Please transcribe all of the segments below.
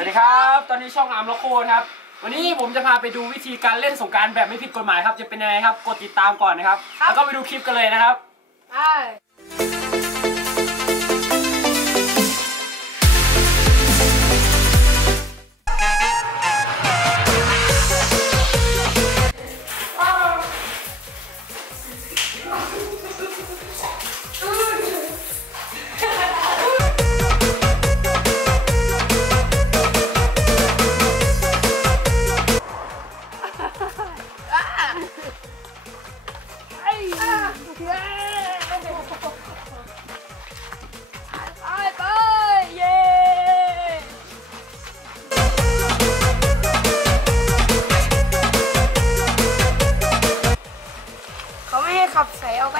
วัสดีครับ ตอนนี้ช่องอาร์มโลโคนะครับ วันนี้ผมจะพาไปดูวิธีการเล่นสงกรารแบบไม่ผิดกฎหมายครับ จะเป็นยังไงครับ กดติดตามก่อนนะครับ แล้วก็ไปดูคลิปกันเลยนะครับใช่ไป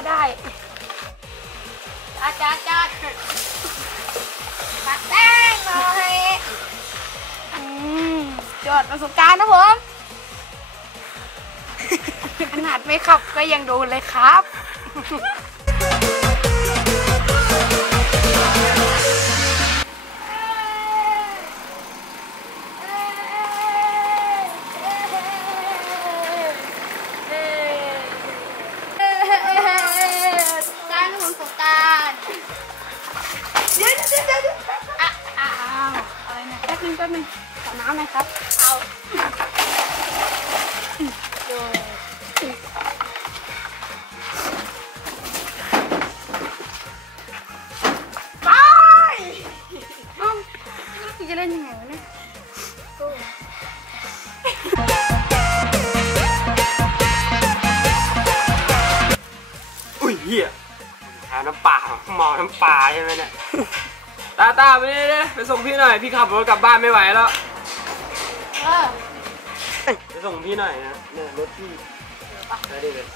ใส่เอาก็ได้จัดจัดจัดแป้งหน่อยอืมจอดประสบการณ์นะผมขนาดไม่ขับก็ยังโดนเลยครับ ป๊บนึงแป๊บนึงขอน้ำหน่อยครับ เอาโยไปเอ้าแล้วกูจะเล่นยังไงวะเนี่ยโอ้อุ้ยเหี้ยหาน้ำปลาเมาน้ำปลาใช่ไหมเนี่ย ตาตาไปนี่ดิไปส่งพี่หน่อย พี่ขับรถกลับบ้านไม่ไหวแล้วเออไปส่งพี่หน่อยนะเนี่ยรถพี่ไปดิเลย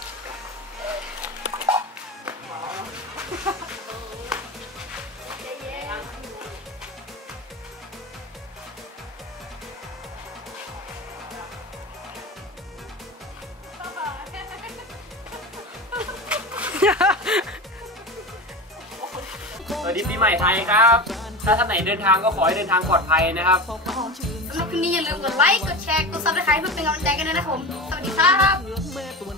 สวัสดีปีใหม่ไทยครับ ถ้าท่านไหนเดินทางก็ขอให้เดินทางปลอดภัยนะครับสำหรับคลิปนี้อย่าลืมกดไลค์ กดแชร์ กดซับสไครต์เพื่อเป็นกำลังใจกันด้วยนะครับผม สวัสดีครับ